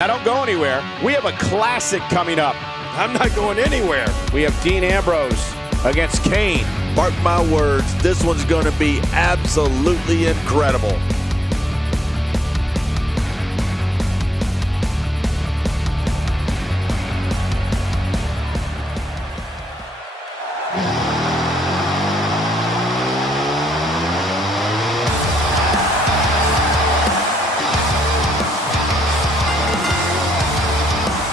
Now don't go anywhere. We have a classic coming up. I'm not going anywhere. We have Dean Ambrose against Kane. Mark my words, this one's going to be absolutely incredible.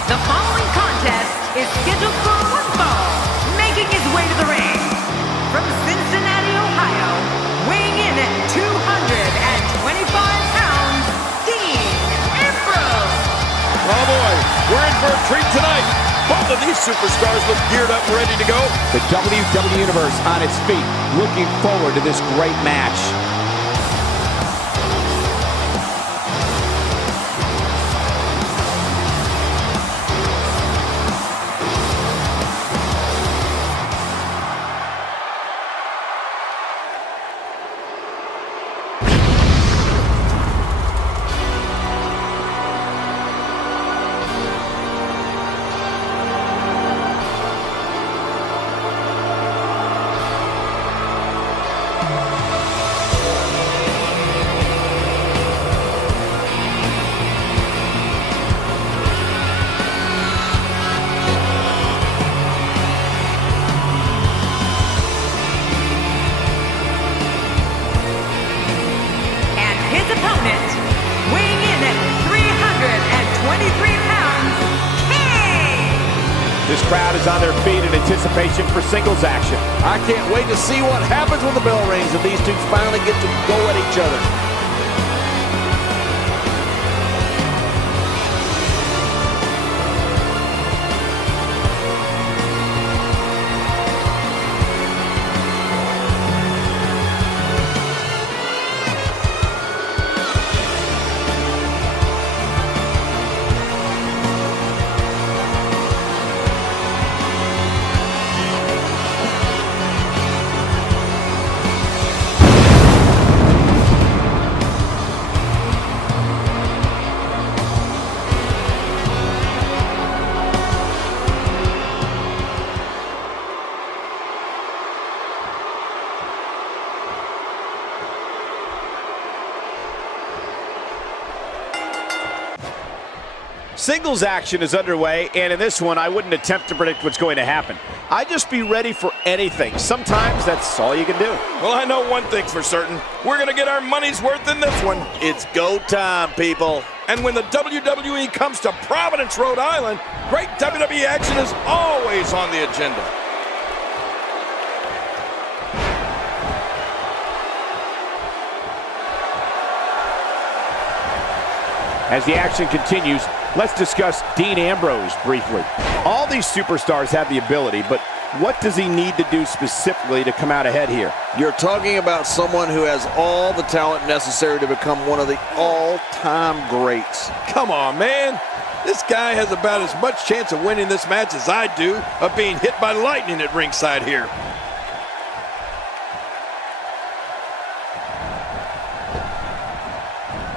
The following contest is scheduled for one fall, making his way to the ring. From Cincinnati, Ohio, weighing in at 225 pounds, Dean Ambrose. Oh boy, we're in for a treat tonight. Both of these superstars look geared up and ready to go. The WWE Universe on its feet, looking forward to this great match. His opponent, weighing in at 323 pounds, Kane. This crowd is on their feet in anticipation for singles action. I can't wait to see what happens when the bell rings and these two finally get to go at each other. Singles action is underway, and in this one, I wouldn't attempt to predict what's going to happen. I'd just be ready for anything. Sometimes that's all you can do. Well, I know one thing for certain. We're going to get our money's worth in this one. It's go time, people. And when the WWE comes to Providence, Rhode Island, great WWE action is always on the agenda. As the action continues, let's discuss Dean Ambrose briefly. All these superstars have the ability, but what does he need to do specifically to come out ahead here? You're talking about someone who has all the talent necessary to become one of the all-time greats. Come on, man. This guy has about as much chance of winning this match as I do of being hit by lightning at ringside here.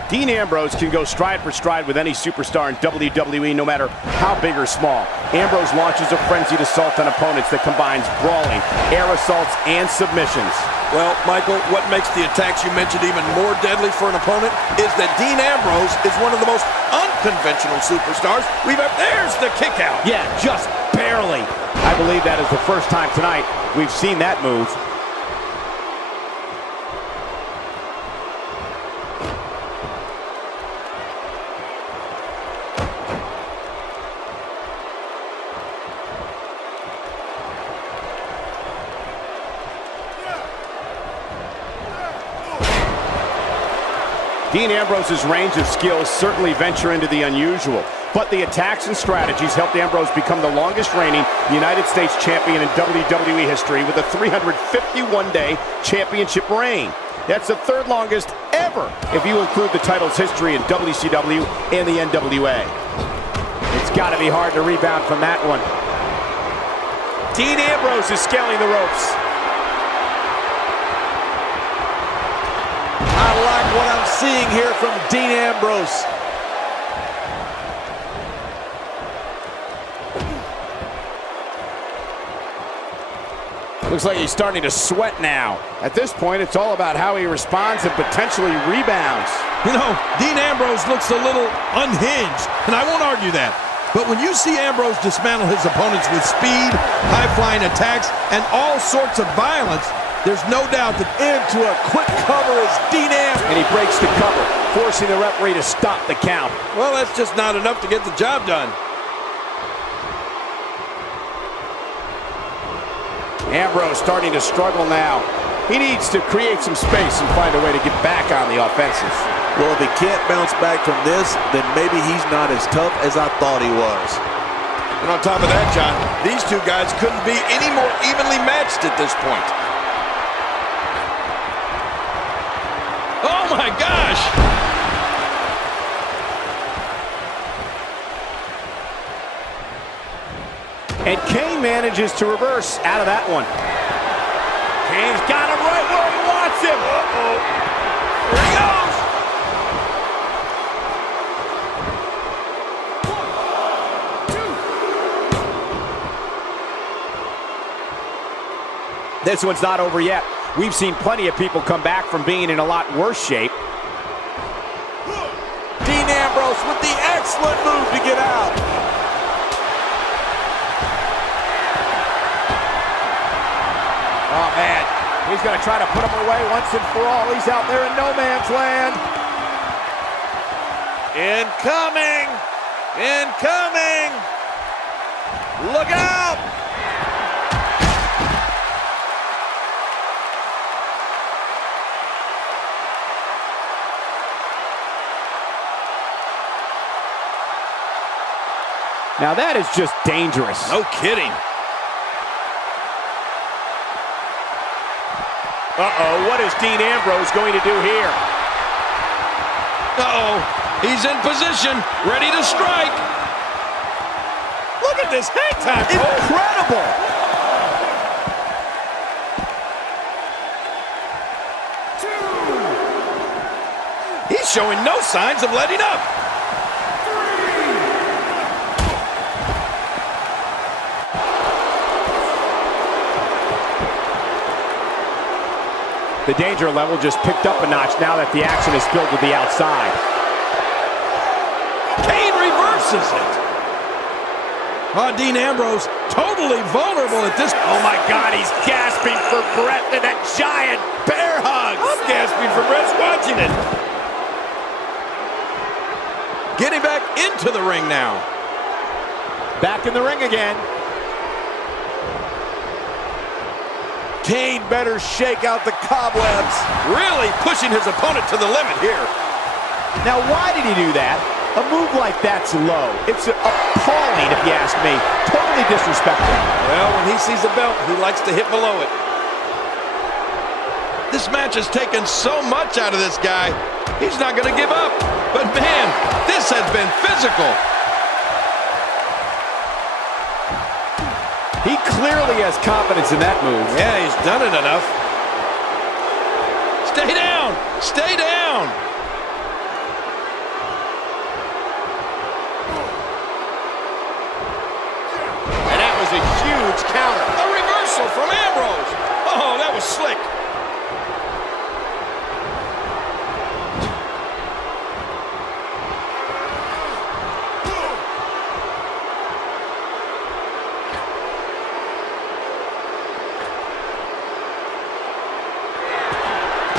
Dean Ambrose can go stride for stride with any superstar in WWE, no matter how big or small. Ambrose launches a frenzied assault on opponents that combines brawling, air assaults, and submissions. Well, Michael, what makes the attacks you mentioned even more deadly for an opponent is that Dean Ambrose is one of the most unconventional superstars we've ever. There's the kick out. Yeah, just barely. I believe that is the first time tonight we've seen that move. Dean Ambrose's range of skills certainly venture into the unusual, but the attacks and strategies helped Ambrose become the longest reigning United States champion in WWE history with a 351-day championship reign. That's the third longest ever if you include the title's history in WCW and the NWA. It's got to be hard to rebound from that one. Dean Ambrose is scaling the ropes. I like what I'm seeing here from Dean Ambrose. Looks like he's starting to sweat now. At this point, it's all about how he responds and potentially rebounds. You know, Dean Ambrose looks a little unhinged, and I won't argue that. But when you see Ambrose dismantle his opponents with speed, high-flying attacks, and all sorts of violence, there's no doubt that Into a quick cover is Dean Ambrose. And he breaks the cover, forcing the referee to stop the count. well, that's just not enough to get the job done. Ambrose starting to struggle now. He needs to create some space and find a way to get back on the offensive. Well, if he can't bounce back from this, then maybe he's not as tough as I thought he was. And on top of that, John, these two guys couldn't be any more evenly matched at this point. Oh my gosh! And Kane manages to reverse out of that one. Kane's got him right where he wants him. Uh-oh. Here he goes! This one's not over yet. We've seen plenty of people come back from being in a lot worse shape. Dean Ambrose with the excellent move to get out. Oh, man. He's going to try to put him away once and for all. He's out there in no man's land. Incoming! Incoming! Look out! Now that is just dangerous. No kidding. Uh-oh, what is Dean Ambrose going to do here? Uh-oh, he's in position, ready to strike. Look at this hang time. Incredible! He's showing no signs of letting up. The danger level just picked up a notch now that the action is spilled to the outside. Kane reverses it. Oh, Dean Ambrose totally vulnerable at this. Oh my God, he's gasping for breath in that giant bear hug. I'm gasping for breath watching it. Getting back into the ring now. Back in the ring again. Kane better shake out the cobwebs. Really pushing his opponent to the limit here. Now, why did he do that? A move like that's low. It's appalling, if you ask me. Totally disrespectful. Well, when he sees the belt, he likes to hit below it. This match has taken so much out of this guy. He's not going to give up. But man, this has been physical. He clearly has confidence in that move. Yeah, he's done it enough. Stay down! Stay down! And that was a huge counter. A reversal from Ambrose. Oh, that was slick.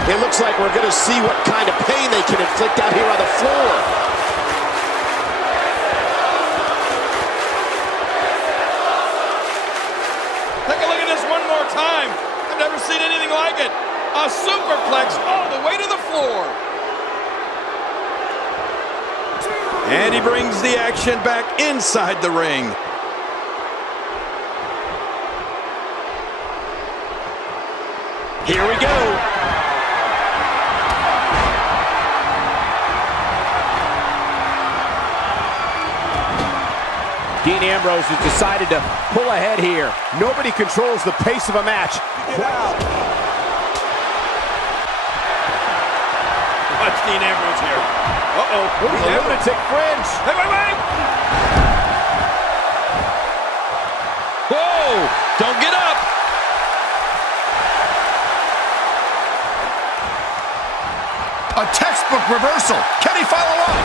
It looks like we're going to see what kind of pain they can inflict out here on the floor. Take a look at this one more time. I've never seen anything like it. A superplex all the way to the floor. And he brings the action back inside the ring. Here we go. Dean Ambrose has decided to pull ahead here. Nobody controls the pace of a match. Get out. Watch Dean Ambrose here. Uh-oh. The lunatic fringe. Hey, wait! Whoa! Don't get up! reversal. Can he follow up?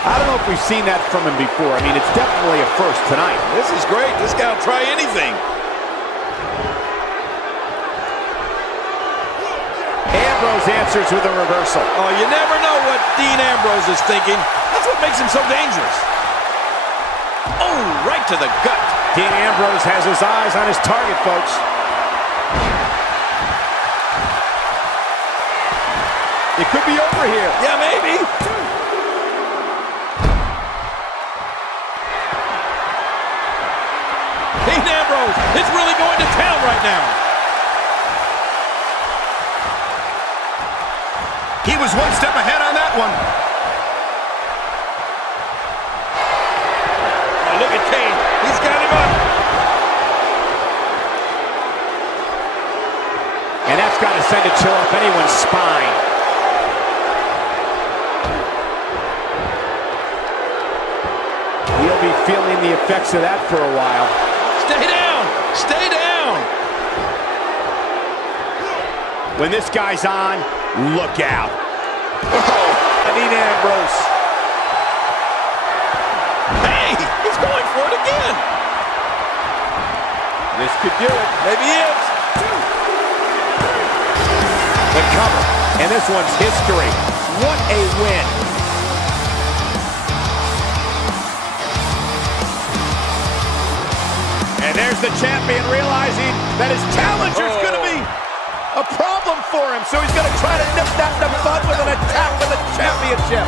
I don't know if we've seen that from him before. I mean, it's definitely a first tonight. This is great. This guy will try anything. Ambrose answers with a reversal. Oh, you never know what Dean Ambrose is thinking. That's what makes him so dangerous. Oh, right to the gut. Dean Ambrose has his eyes on his target, folks. It could be over here. Yeah, maybe. Dean Ambrose is really going to town right now. He was one step ahead on that one. Oh, look at Kane. He's got him up. And that's got to send a chill up anyone's spine. He'll be feeling the effects of that for a while. Stay down. Stay down. When this guy's on, look out. Oh, Dean Ambrose. Hey, he's going for it again. This could do it. Maybe he is. The cover. And this one's history. What a win. And there's the champion realizing that his challenger's going to be a problem for him. So he's going to try to nip that in the bud with an attack for the championship.